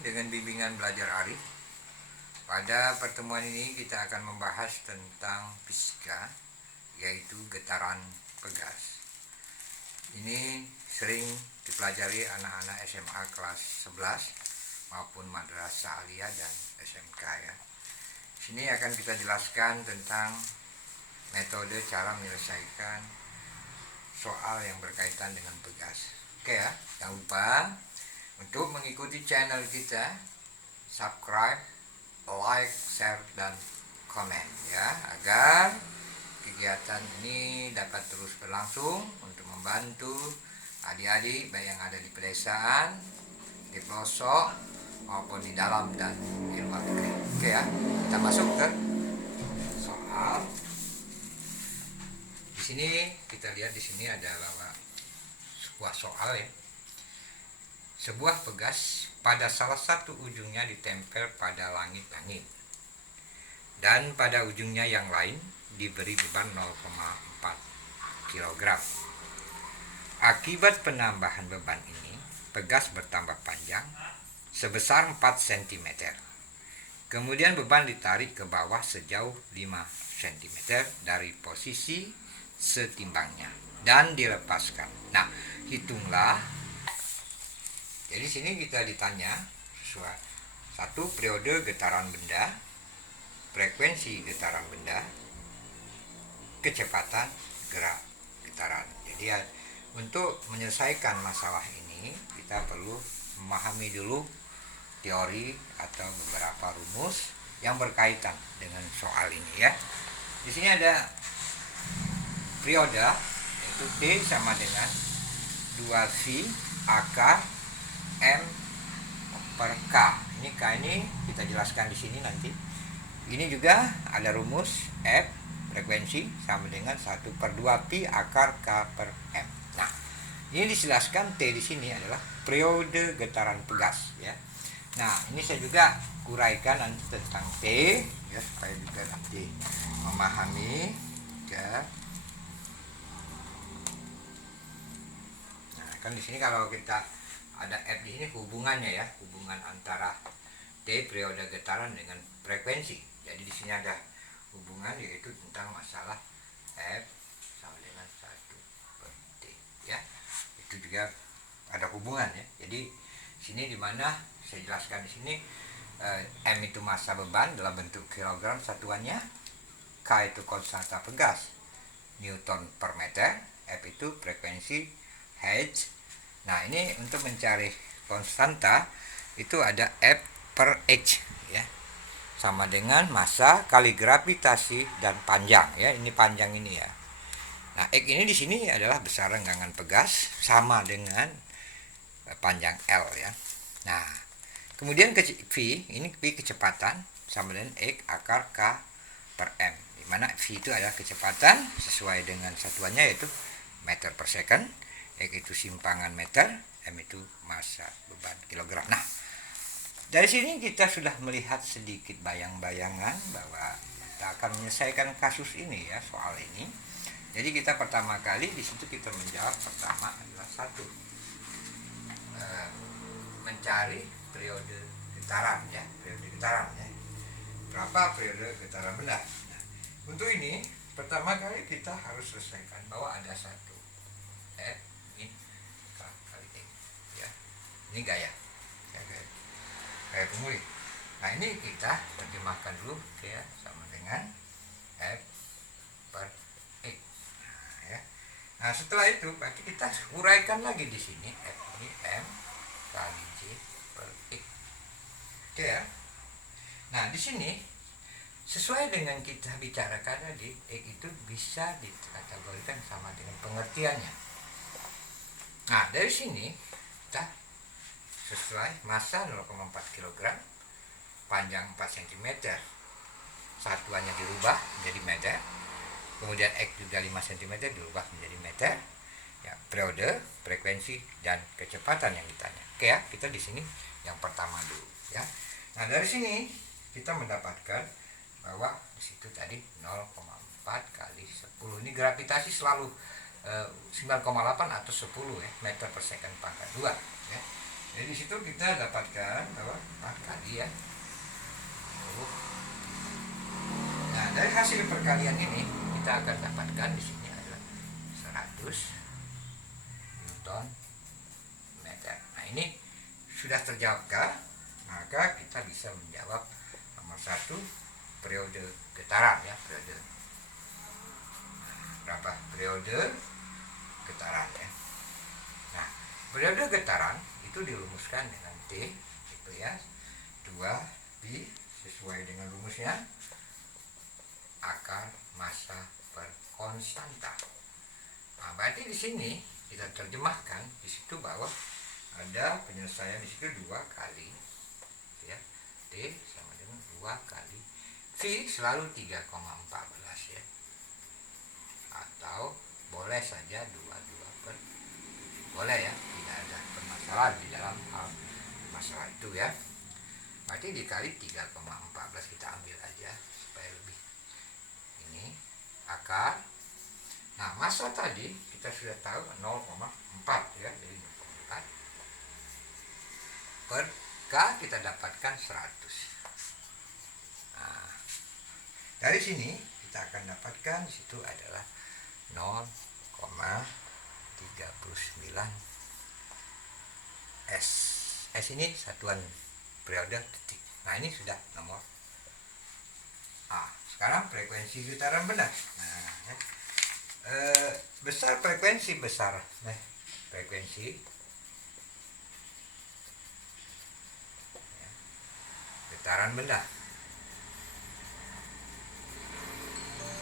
dengan bimbingan belajar Arif. Pada pertemuan ini kita akan membahas tentang fisika, yaitu getaran pegas. Ini sering dipelajari anak-anak SMA kelas 11 maupun madrasah aliyah dan SMK ya. Sini akan kita jelaskan tentang metode cara menyelesaikan soal yang berkaitan dengan pegas. Oke ya, jangan lupa untuk mengikuti channel kita, subscribe, like, share, dan komen ya, agar kegiatan ini dapat terus berlangsung untuk membantu adik-adik baik yang ada di pedesaan, di pelosok maupun di dalam dan di luar negeri. Oke ya, kita masuk ke soal. Di sini kita lihat di sini ada bahwa sebuah soal ya. Sebuah pegas pada salah satu ujungnya ditempel pada langit-langit dan pada ujungnya yang lain diberi beban 0,4 kg. Akibat penambahan beban ini, pegas bertambah panjang sebesar 4 cm. Kemudian beban ditarik ke bawah sejauh 5 cm dari posisi setimbangnya dan dilepaskan. Nah, hitunglah. Jadi sini kita ditanya satu periode getaran benda, frekuensi getaran benda, kecepatan gerak getaran. Jadi ya, untuk menyelesaikan masalah ini kita perlu memahami dulu teori atau beberapa rumus yang berkaitan dengan soal ini ya. Di sini ada periode, yaitu T sama dengan 2V akar M per K. Ini K ini kita jelaskan di sini nanti. Ini juga ada rumus F, frekuensi, sama dengan 1/2 pi akar K per M. Nah, ini dijelaskan T di sini adalah periode getaran pegas ya. Nah, ini saya juga uraikan nanti tentang T ya, supaya juga nanti memahami ya. Nah, kan di sini kalau kita ada F di sini hubungannya ya, hubungan antara T periode getaran dengan frekuensi. Jadi di sini ada hubungan, yaitu tentang masalah F sama dengan 1/T ya. Itu juga ada hubungan ya. Jadi sini dimana saya jelaskan di sini M itu massa beban dalam bentuk kilogram satuannya, K itu konstanta pegas Newton per meter, F itu frekuensi Hertz. Nah, ini untuk mencari konstanta itu ada F per H ya, sama dengan massa kali gravitasi dan panjang ya. Ini panjang ini ya. Nah, X ini di sini adalah besar renggangan pegas sama dengan panjang L ya. Nah, kemudian V ini V kecepatan sama dengan X akar K per M, di mana V itu adalah kecepatan sesuai dengan satuannya, yaitu meter per second, X itu simpangan meter, M itu massa beban kilogram. Nah, dari sini kita sudah melihat sedikit bayang-bayangan bahwa kita akan menyelesaikan kasus ini ya, soal ini. Jadi kita pertama kali di situ kita menjawab pertama adalah satu, mencari periode getaran ya, periode getaran ya. Berapa periode getaran benda? Nah, untuk ini pertama kali kita harus selesaikan bahwa ada satu F ini K kali X ya. Ini gaya pemulih. Nah, ini kita terjemahkan dulu ya, sama dengan F per X. Nah, ya. Nah, setelah itu berarti kita uraikan lagi di sini F ini M kali J per X. Oke ya. Nah, di sini sesuai dengan kita bicarakan tadi, X itu bisa dikategorikan sama dengan pengertiannya. Nah, dari sini kita sesuai massa 0,4 kg, panjang 4 cm, satuannya dirubah menjadi meter, kemudian X juga 5 cm dirubah menjadi meter ya, periode, frekuensi, dan kecepatan yang ditanya. Oke ya, kita di sini yang pertama dulu ya. Nah, dari sini kita mendapatkan bahwa di situ tadi 0,4 kali 10, ini gravitasi selalu 9,8 atau 10 ya, meter per second pangkat 2 ya. Jadi di situ kita dapatkan bahwa 4 kali ya. Nah, dari hasil perkalian ini kita akan dapatkan di sini adalah 100 Newton meter. Nah, ini sudah terjawabkah? Maka kita bisa menjawab nomor 1 periode getaran ya, periode berapa periode getaran ya. Nah, periode getaran itu dirumuskan dengan T gitu ya, 2 pi sesuai dengan rumusnya akar massa per konstanta. Nah, berarti di sini kita terjemahkan di situ bahwa ada penyelesaian di situ 2 kali ya, T sama dengan 2 kali V selalu 3,14 ya, atau boleh saja 22 per, boleh ya, tidak ada permasalahan di dalam hal masalah itu ya. Berarti dikali 3,14 kita ambil aja supaya lebih ini akar. Nah, massa tadi kita sudah tahu 0,4 ya, jadi 0,4 per K kita dapatkan 100. Nah, dari sini kita akan dapatkan di situ adalah 0,39 S. S ini satuan periode detik. Nah, ini sudah nomor A. Sekarang frekuensi getaran benda. Nah, ya. Besar frekuensi besar. Nah, frekuensi ya, getaran benda.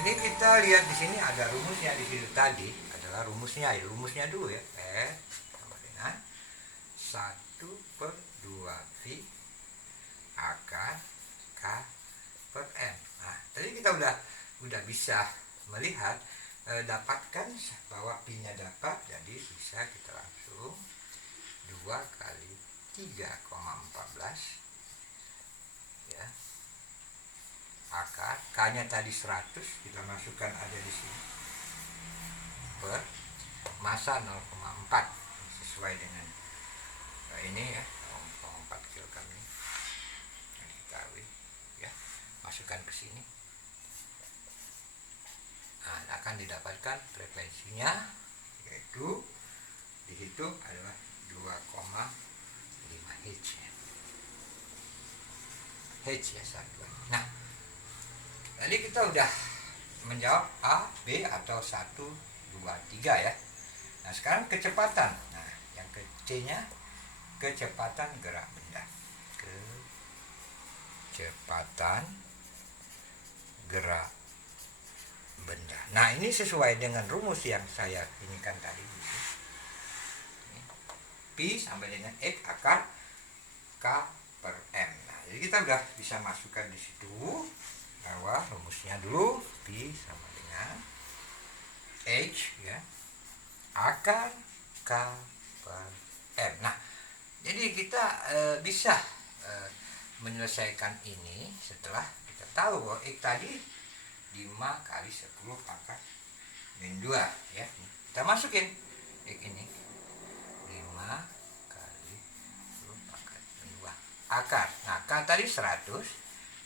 Ini kita lihat di sini ada rumusnya di situ tadi adalah rumusnya dulu ya. Sama dengan 1/2 V akar K per M. Nah, tadi kita udah bisa melihat dapatkan bahwa pi-nya dapat, jadi bisa kita langsung 2 kali 3,14 ya, akar K-nya tadi 100 kita masukkan ada di sini per massa 0,4 sesuai dengan ini ya, 0,4 kilogram ini diketahui ya, masukkan ke sini. Nah, akan didapatkan frekuensinya yaitu dihitung adalah 2,5 Hz ya. Hz ya satuan. Nah, tadi kita udah menjawab A, B atau 1, 2, 3 ya. Nah, sekarang kecepatan. Nah, yang ke C-nya kecepatan gerak benda. Kecepatan gerak benda. Nah, ini sesuai dengan rumus yang saya inikan tadi. Pi sama dengan X akar K per M. Nah, jadi kita udah bisa masukkan di situ bahwa rumusnya dulu Pi sama dengan H ya, akar K per M. Nah, jadi kita bisa menyelesaikan ini setelah kita tahu bahwa X tadi 5 kali 10 pangkat min 2 ya. Kita masukin X ini 5 kali 10 pangkat min 2 akar. Nah, K tadi 100,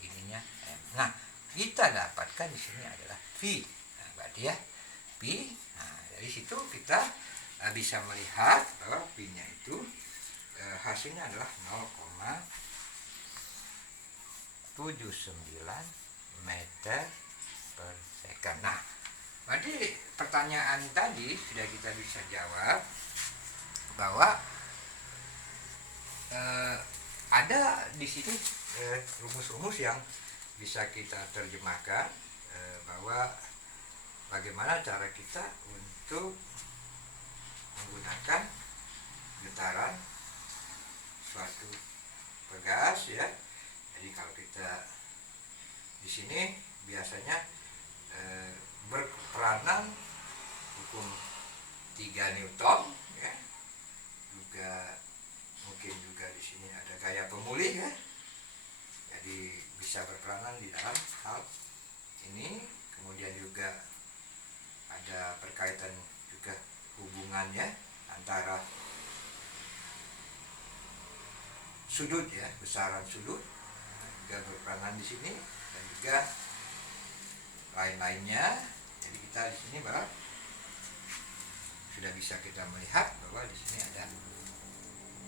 ininya M. Nah, kita dapatkan di sini adalah V. Nah, berarti ya Pi. Nah, dari situ kita bisa melihat bahwa Pi-nya itu hasilnya adalah 0,79 meter per second. Nah, berarti pertanyaan tadi sudah kita bisa jawab bahwa ada di sini rumus-rumus yang bisa kita terjemahkan bahwa bagaimana cara kita untuk menggunakan getaran suatu pegas ya. Jadi kalau kita di sini biasanya berperanan hukum 3 Newton ya. Juga mungkin juga di sini ada gaya pemulih ya. Jadi bisa berperanan di dalam hal ini. Kemudian juga ada berkaitan juga hubungannya antara sudut ya, besaran sudut juga berperanan di sini, dan juga lain-lainnya. Jadi kita di sini bahwa sudah bisa kita melihat bahwa di sini ada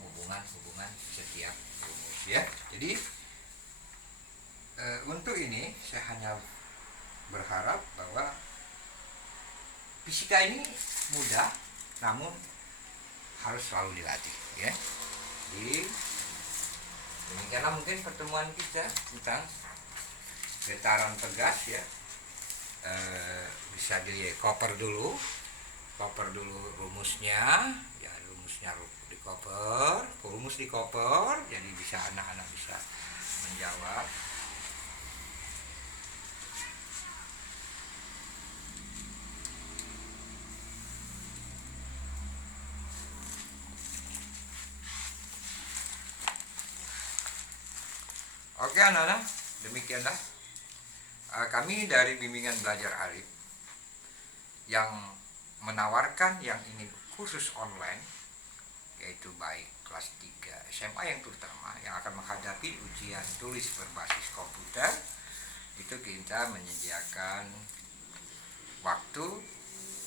hubungan-hubungan setiap rumus ya. Jadi untuk ini saya hanya berharap bahwa fisika ini mudah, namun harus selalu dilatih ya. Jadi demikianlah mungkin pertemuan kita tentang getaran pegas ya. Bisa di cover dulu rumusnya ya, rumusnya di cover, rumus di cover, jadi bisa anak-anak bisa menjawab. Oke anak-anak, demikianlah kami dari Bimbingan Belajar Arif yang menawarkan yang ingin khusus online, yaitu baik kelas 3 SMA yang terutama yang akan menghadapi ujian tulis berbasis komputer, itu kita menyediakan waktu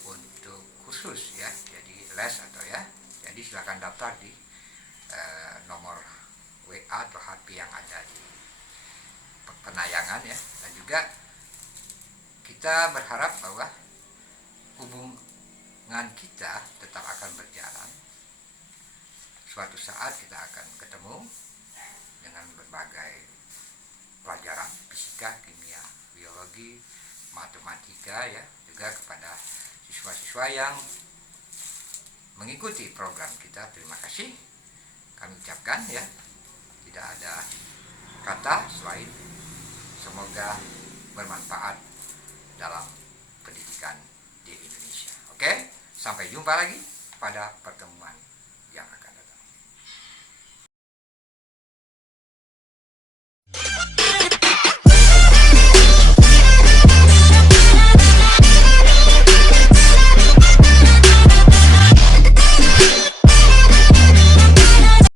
untuk khusus ya, jadi les atau ya. Jadi silakan daftar di nomor WA atau HP yang ada di penayangan ya. Dan juga kita berharap bahwa hubungan kita tetap akan berjalan. Suatu saat kita akan ketemu dengan berbagai pelajaran fisika, kimia, biologi, matematika ya, juga kepada siswa-siswa yang mengikuti program kita. Terima kasih kami ucapkan ya. Tidak ada kata selain semoga bermanfaat dalam pendidikan di Indonesia. Oke, sampai jumpa lagi pada pertemuan